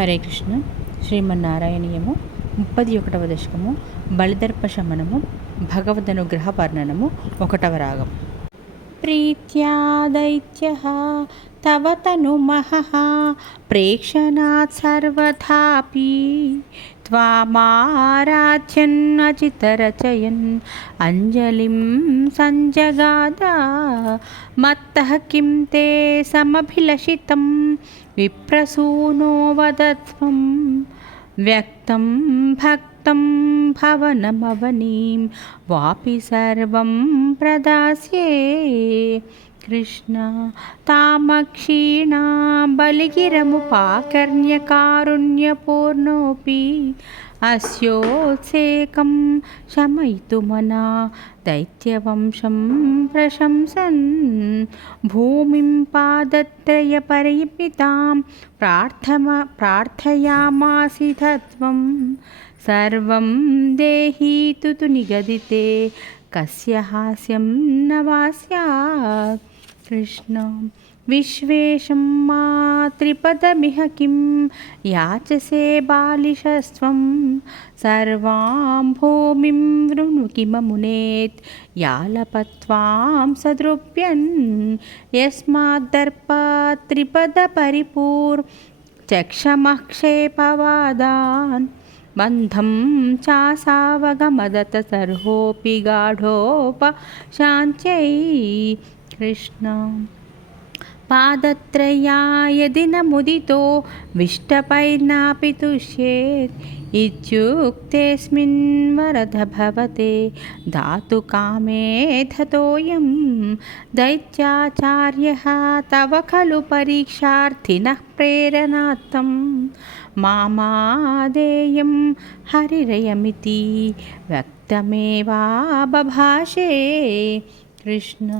హరే కృష్ణ. శ్రీమన్నారాయణీయము. ముప్పది ఒకటవ దశకము. బలిదర్ప శమనము. భగవదనుగ్రహ వర్ణనము ఒకటవ రాగం. ప్రీత్యా దైత్య. తవ తను మహ. ప్రేక్షణాత్ సర్వథాపి. त्वामाराध्यन्नचितरचयन् अञ्जलिं सञ्जगाद मत्तः किं ते समभिलषितं विप्रसूनो वदत्वं व्यक्तं भक्तं भवनमवनीं वापि सर्वं प्रदास्ये कृष्णा, तामक्षीणा, बलिगिरमुपाकर्ण्यकारुण्यपूर्णोऽपि, अस्योत्सेकं शमयितु मना, दैत्यवंशं प्रशंसन्, भूमिं पादत्रयपरिमितां प्रार्थमा प्रार्थयामासिधत्वं सर्वं देहि तु निगदिते, कस्य हास्यं न कृष्ण विश्वेशं मा त्रिपदमिह किं याचसे बालिशस्त्वं सर्वां भूमिं वृणु किममुनेत् यालपत्वां सदृप्यन् यस्माद्दर्पात् त्रिपदपरिपूर् चक्षमक्षेपवादान् बन्धं चासावगमदत सर्वोऽपि गाढोपशान्त्यै कृष्ण। पादत्रया यदि न मुदितो विष्टपैर्नापि तुष्येत्। इत्युक्तेऽस्मिन् वरद भवते दातुकामे धतोऽयं दैत्याचार्यः तव खलु परीक्षार्थिनः प्रेरणार्थं। मामादेयं हरिरयमिति व्यक्तमेवाबभाषे। कृष्ण,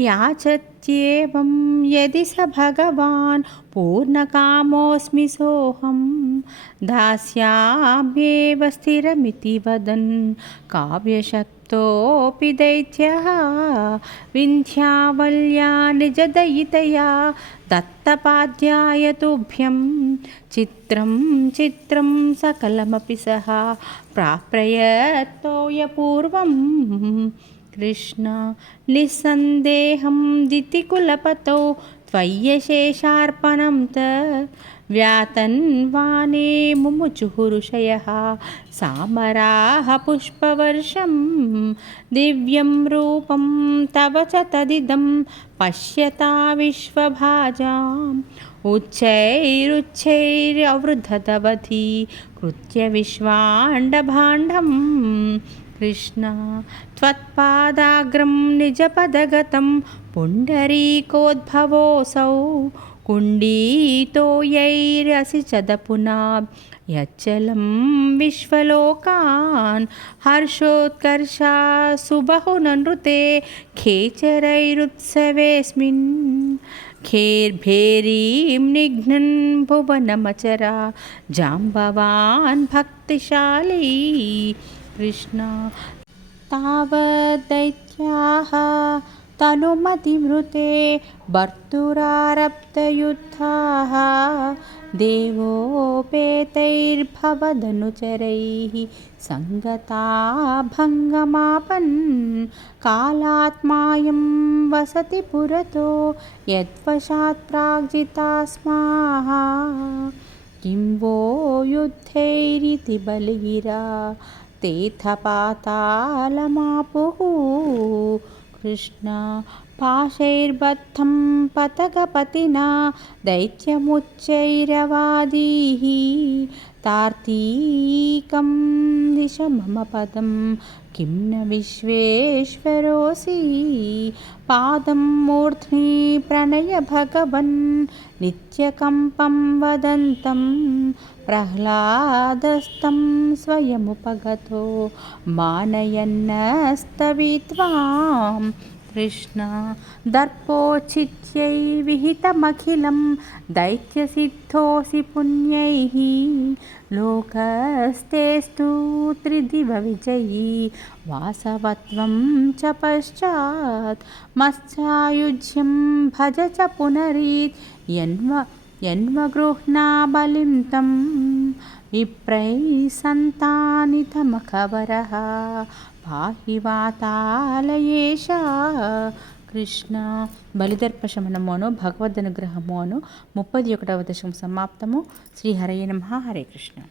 याचत्येवं यदि स भगवान् पूर्णकामोऽस्मि सोऽहं, दास्याम्येव स्थिरमिति वदन्, काव्यशक्तोऽपि दैत्यः, विन्ध्यावल्या निजदयितया दत्तपाद्याय तुभ्यं चित्रं चित्रं सकलमपि सः प्राप्रयत्तोयपूर्वम् कृष्ण। निस्सन्देहं दितिकुलपतौ त्वय्यशेषार्पणं त व्यातन्वाने मुमुचुः ऋषयः सामराः पुष्पवर्षं दिव्यं रूपं तव च तदिदं पश्यता विश्वभाजाम् उच्चैरुच्चैरवृद्धतवधि कृत्य विश्वाण्डभाण्डम् कृष्ण त्वत्पादाग्रं निजपदगतं पुण्डरीकोद्भवोऽसौ कुण्डीतो यैरसि चदपुना यच्चलं विश्वलोकान् हर्षोत्कर्षा सुबहुननृते खेचरैरुत्सवेऽस्मिन् खेर्भेरीं निघ्नन् भुवनमचरा जाम्बवान् भक्तिशाली कृष्ण तावद्दैत्याः तनुमतिमृते भर्तुरारब्धयुद्धाः देवोपेतैर्भवदनुचरैः सङ्गता भङ्गमापन् कालात्मायं वसति पुरतो यद्वशात् प्राग्जिता स्माः किं वो युद्धैरिति बलिगिरा తీర్థపాతాలమాపుः కృష్ణ పాశైర్బద్ధం పతకపతినా దైత్యముచ్చైరవాదీः తార్తీకం దిశ మమ పదం किं न विश्वेश्वरोऽसि पादं मूर्ध्नि प्रणय भगवन् नित्यकम्पं वदन्तं प्रह्लादस्तं स्वयमुपगतो కృష్ణ దర్పోచిత్యై విహితమఖిలం దైత్యసిద్ధోసి పుణ్యైः. లోకస్తేస్తు త్రిదివ విజయీ. వాసవత్వం చ పశ్చాత్ మత్సాయుజ్యం భజ చ పునరీత్. యన్వ యన్వగృహ్ణా బలిం తం విప్రై సంతానితమఖబరः పాహి వాతాలయేష. కృష్ణ బలిదర్పశమనము అను భగవద్ అనుగ్రహము అను ముప్పది ఒకటవ దశం సమాప్తము. శ్రీ హరయ నమ. హరే కృష్ణ.